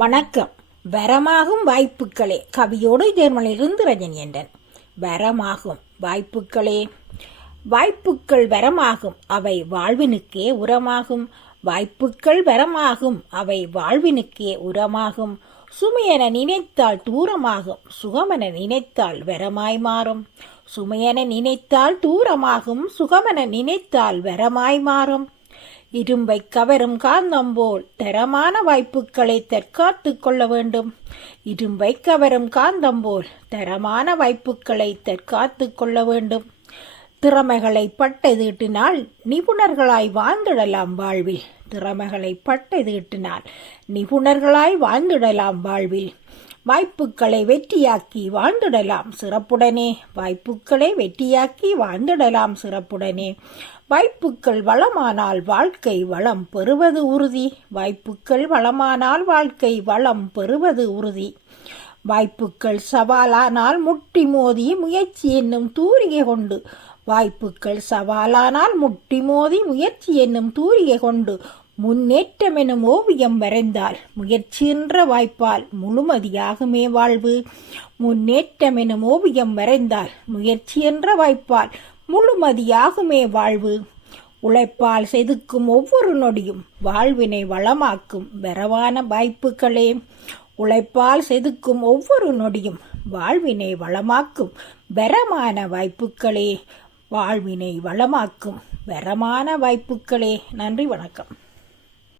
வணக்கம். வரமாகும் வாய்ப்புகளே. கவியோடு ஜெர்மனியிலிருந்து ரஜனியண்டன். வரமாகும் வாய்ப்புகளே. வாய்ப்புகள் வரமாகும், அவை வாழ்வினுக்கே உரமாகும். வாய்ப்புகள் வரமாகும், அவை வாழ்வினுக்கே உரமாகும். சுமையென நினைத்தால் தூரமாகும், சுகமென நினைத்தால் வரமாய் மாறும். சுமையென நினைத்தால் தூரமாகும், சுகமென நினைத்தால் வரமாய் மாறும். இரும்பை கவரும் காந்தம் போல் தரமான வாய்ப்புகளை தற்காத்து கொள்ள வேண்டும். இரும்பை கவரும் காந்தம் போல் தரமான வாய்ப்புகளை தற்காத்து கொள்ள வேண்டும். திறமைகளை பட்டை தீட்டினால் நிபுணர்களாய் வாழ்ந்திடலாம் வாழ்வில். திறமைகளை பட்டை தீட்டினால் நிபுணர்களாய் வாழ்ந்திடலாம் வாழ்வில். வாய்ப்புகளை வெற்றியாக்கி வாழ்ந்திடலாம் சிறப்புடனே. வாய்ப்புகளை வெற்றியாக்கி வாழ்ந்திடலாம் சிறப்புடனே. வாய்ப்புகள் வளமானால் வாழ்க்கை வளம் பெறுவது உறுதி. வாய்ப்புகள் வளமானால் வாழ்க்கை வளம் பெறுவது உறுதி. வாய்ப்புகள் சவாலானால் முட்டி மோதி முயற்சி என்னும் தூரிகை கொண்டு. வாய்ப்புகள் சவாலானால் முட்டி மோதி முயற்சி என்னும் தூரிகை கொண்டு முன்னேற்றம் எனும் ஓவியம் வரைந்தால் முயற்சி என்ற வாய்ப்பால் முழுமதியாகுமே வாழ்வு. முன்னேற்றம் எனும் ஓவியம் வரைந்தால் முயற்சி என்ற வாய்ப்பால் முழுமதியாகுமே வாழ்வு. உழைப்பால் செதுக்கும் ஒவ்வொரு நொடியும் வாழ்வினை வளமாக்கும் வரவான வாய்ப்புகளே. உழைப்பால் செதுக்கும் ஒவ்வொரு நொடியும் வாழ்வினை வளமாக்கும் வரமான வாய்ப்புகளே. வாழ்வினை வளமாக்கும் வரமான வாய்ப்புகளே. நன்றி, வணக்கம்.